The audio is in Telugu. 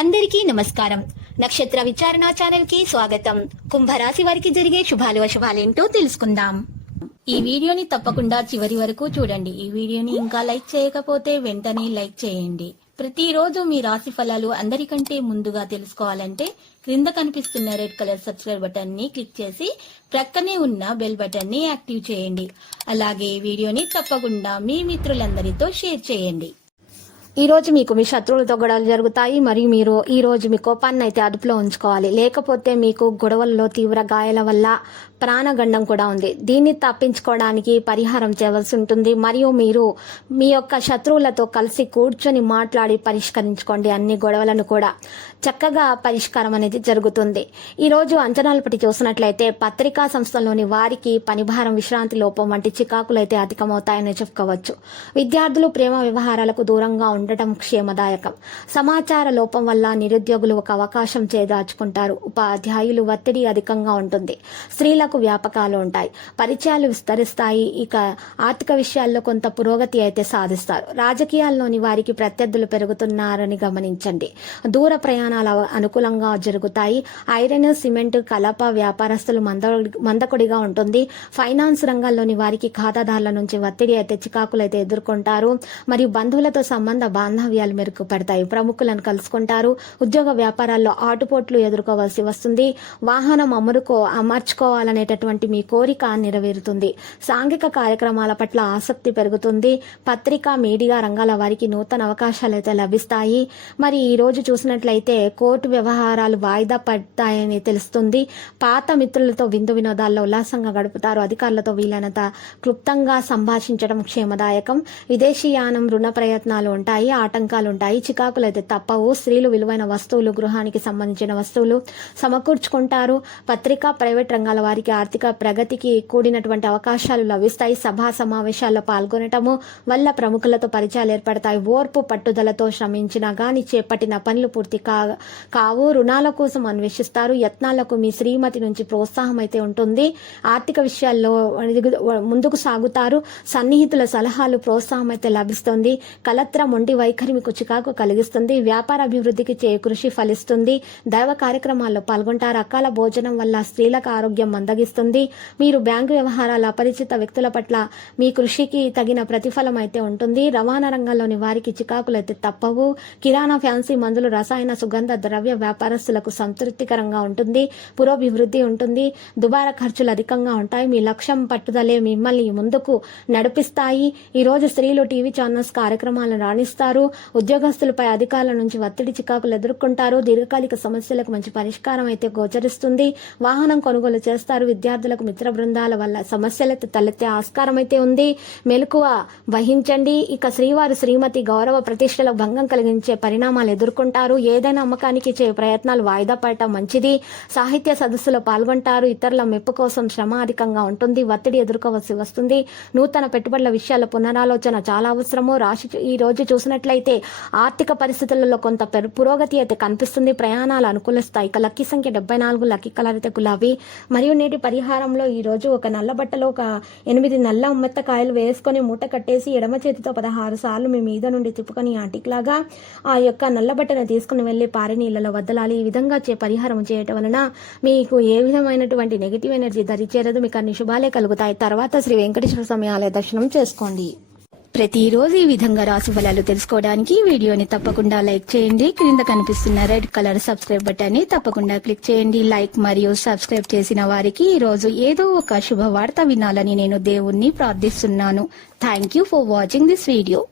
అందరికీ నమస్కారం. నక్షత్ర విచారణ ఛానల్ కి స్వాగతం. కుంభరాశి వారికి జరిగే శుభాలు అశుభాలేంటో తెలుసుకుందాం. ఈ వీడియోని తప్పకుండా చివరి వరకు చూడండి. ఈ వీడియోని ఇంకా లైక్ చేయకపోతే వెంటనే లైక్ చేయండి. ప్రతిరోజు మీ రాశి ఫలాలు అందరికంటే ముందుగా తెలుసుకోవాలంటే క్రింద కనిపిస్తున్న రెడ్ కలర్ సబ్స్క్రైబ్ బటన్ ని క్లిక్ చేసి ప్రక్కనే ఉన్న బెల్ బటన్ ని యాక్టివ్ చేయండి. అలాగే ఈ వీడియోని తప్పకుండా మీ మిత్రులందరితో షేర్ చేయండి. ఈ రోజు మీకు మీ శత్రువులతో గొడవలు జరుగుతాయి. మరియు మీరు ఈ రోజు మీ కోపాన్ని అయితే అదుపులో ఉంచుకోవాలి. లేకపోతే మీకు గొడవల్లో తీవ్ర గాయాల వల్ల ప్రాణగండం కూడా ఉంది. దీన్ని తప్పించుకోవడానికి పరిహారం చేయవలసి ఉంటుంది. మరియు మీరు మీ యొక్క శత్రువులతో కలిసి కూర్చొని మాట్లాడి పరిష్కరించుకోండి. అన్ని గొడవలను కూడా చక్కగా పరిష్కారం అనేది జరుగుతుంది. ఈ రోజు అంచనాలు పట్టి చూసినట్లయితే పత్రికా సంస్థల్లోని వారికి పనిభారం, విశ్రాంతి లోపం వంటి చికాకులు అయితే అధికమవుతాయని చెప్పుకోవచ్చు. విద్యార్థులు ప్రేమ వ్యవహారాలకు దూరంగా ఉండటం క్షేమదాయకం. సమాచార లోపం వల్ల నిరుద్యోగులు ఒక అవకాశం చేదాచుకుంటారు. ఉపాధ్యాయులు ఒత్తిడి అధికంగా ఉంటుంది. స్త్రీలకు వ్యాపకాలు ఉంటాయి. పరిచయాలు విస్తరిస్తాయి. ఇక ఆర్థిక విషయాల్లో కొంత పురోగతి అయితే సాధిస్తారు. రాజకీయాల్లోని వారికి ప్రత్యర్థులు పెరుగుతున్నారని గమనించండి. దూర ప్రయాణాలు అనుకూలంగా జరుగుతాయి. ఐరన్, సిమెంట్, కలప వ్యాపారస్తులు మందకొడిగా ఉంటుంది. ఫైనాన్స్ రంగాల్లోని వారికి ఖాతాదారుల నుంచి ఒత్తిడి అయితే చికాకులు అయితే ఎదుర్కొంటారు. మరియు బంధువులతో సంబంధ బాంధవ్యాలు మెరుగుపడతాయి. ప్రముఖులను కలుసుకుంటారు. ఉద్యోగ వ్యాపారాల్లో ఆటుపోట్లు ఎదుర్కోవాల్సి వస్తుంది. వాహనం అమర్చుకోవాలనేటటువంటి మీ కోరిక నెరవేరుతుంది. సాంఘిక కార్యక్రమాల పట్ల ఆసక్తి పెరుగుతుంది. పత్రికా, మీడియా రంగాల వారికి నూతన అవకాశాలు అయితే లభిస్తాయి. మరి ఈ రోజు చూసినట్లయితే కోర్టు వ్యవహారాలు వాయిదా పడతాయని తెలుస్తుంది. పాత మిత్రులతో విందు వినోదాల్లో ఉల్లాసంగా గడుపుతారు. అధికారులతో వీలైనంత క్లుప్తంగా సంభాషించడం క్షేమదాయకం. విదేశీయానం, రుణ ప్రయత్నాలు ఉంటాయి. ఆటంకాలు ఉంటాయి. చికాకులు అయితే తప్పవు. స్త్రీలు విలువైన వస్తువులు, గృహానికి సంబంధించిన వస్తువులు సమకూర్చుకుంటారు. పత్రికా, ప్రైవేట్ రంగాల వారికి ఆర్థిక ప్రగతికి కూడినటువంటి అవకాశాలు లభిస్తాయి. సభా సమావేశాల్లో పాల్గొనటము వల్ల ప్రముఖులతో పరిచయాలు ఏర్పడతాయి. ఓర్పు పట్టుదలతో శ్రమించినా గాని చేపట్టిన పనులు పూర్తి కావు. రుణాల కోసం అన్వేషిస్తారు. యత్నాలకు మీ శ్రీమతి నుంచి ప్రోత్సాహం అయితే ఉంటుంది. ఆర్థిక విషయాల్లో ముందుకు సాగుతారు. సన్నిహితుల సలహాలు, ప్రోత్సాహం అయితే లభిస్తుంది. కలత్ర మొండి వైఖరి మీకు చికాకు కలిగిస్తుంది. వ్యాపార అభివృద్ధికి కృషి ఫలిస్తుంది. దైవ కార్యక్రమాల్లో పాల్గొంటారు. అకాల భోజనం వల్ల స్త్రీలకు ఆరోగ్యం మందగిస్తుంది. మీరు బ్యాంకు వ్యవహారాల, అపరిచిత వ్యక్తుల పట్ల మీ కృషికి తగిన ప్రతిఫలం అయితే ఉంటుంది. రవాణా రంగంలోని వారికి చికాకులు అయితే తప్పవు. కిరాణా, ఫ్యాన్సీ మందులు, రసాయన, సుగంధ ద్రవ్య వ్యాపారస్తులకు సంతృప్తికరంగా ఉంటుంది. పురోభివృద్ధి ఉంటుంది. దుబారా ఖర్చులు అధికంగా ఉంటాయి. మీ లక్ష్యం, పట్టుదలే మిమ్మల్ని ముందుకు నడిపిస్తాయి. ఈ రోజు స్త్రీలు టీవీ ఛానల్స్ కార్యక్రమాలను రాణిస్తారు. ఉద్యోగస్తులపై అధికారుల నుంచి ఒత్తిడి, చికాకులు ఎదుర్కొంటారు. దీర్ఘకాలిక సమస్యలకు మంచి పరిష్కారం అయితే గోచరిస్తుంది. వాహనం కొనుగోలు చేస్తారు. విద్యార్థులకు మిత్ర బృందాల వల్ల సమస్యలైతే తలెత్తే ఆస్కారం అయితే ఉంది. మెలకువ వహించండి. ఇక శ్రీవారు, శ్రీమతి గౌరవ ప్రతిష్టలకు భంగం కలిగించే పరిణామాలు ఎదుర్కొంటారు. ఏదైనా అమ్మకానికి ప్రయత్నాలు వాయిదా పడటం మంచిది. సాహిత్య సదస్సులో పాల్గొంటారు. ఇతరుల మెప్పు కోసం శ్రమ అధికంగా ఉంటుంది. ఒత్తిడి ఎదుర్కోవాల్సి వస్తుంది. నూతన పెట్టుబడుల విషయాల్లో పునరాలోచన చాలా అవసరము. రాశి ఈ రోజు చూసినట్లయితే ఆర్థిక పరిస్థితులలో కొంత పురోగతి అయితే కనిపిస్తుంది. ప్రయాణాలు అనుకూలిస్తాయి. ఇక లక్కీ సంఖ్య 74, లక్కీ కలర్ అయితే గులాబీ. మరియు నేటి పరిహారంలో ఈ రోజు ఒక నల్ల బట్టలో ఒక 8 నల్ల ఉమ్మెత్తకాయలు వేసుకొని మూట కట్టేసి ఎడమ చేతితో 16 సార్లు మీ మీద నుండి తిప్పుకొని ఆటిక్లాగా ఆ యొక్క నల్ల బట్టను తీసుకుని వెళ్లి పారే నీళ్లలో వదలాలి. ఈ విధంగా పరిహారం చేయటం వలన మీకు ఏ విధమైనటువంటి నెగిటివ్ ఎనర్జీ దరిచేరదు. మీకు అన్ని శుభాలే కలుగుతాయి. తర్వాత శ్రీ వెంకటేశ్వర స్వామి ఆలయ దర్శనం చేసుకోండి. ప్రతిరోజు ఈ విధంగా రాశి ఫలాలు తెలుసుకోవడానికి వీడియోని తప్పకుండా లైక్ చేయండి. క్రింద కనిపిస్తున్న రెడ్ కలర్ సబ్స్క్రైబ్ బటన్ ని తప్పకుండా క్లిక్ చేయండి. లైక్ మరియు సబ్స్క్రైబ్ చేసిన వారికి ఈ రోజు ఏదో ఒక శుభవార్త వినాలని నేను దేవుణ్ణి ప్రార్థిస్తున్నాను. Thank you for watching this video.